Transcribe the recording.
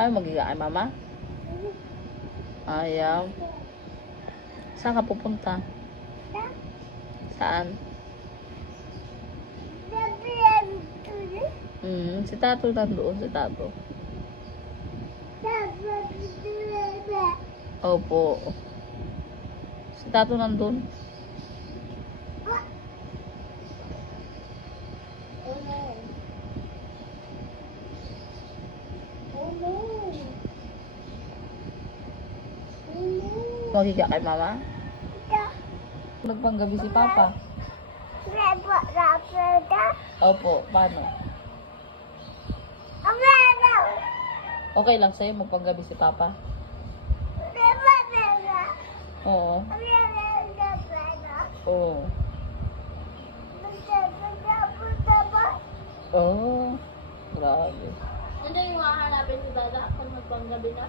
Ay, magiga kay mama? Ayaw. Saan ka pupunta? Saan? Si Tato nandoon, si Tato. Opo. Si Tato nandun. Magiga kay mama? Nagpanggabi si Papa. Opo, paano? Okay lang sa'yo magpanggabi si Papa? Oo. Oo. Oh, grabe. Ano yung hahanapin si Dada kung magpanggabi na?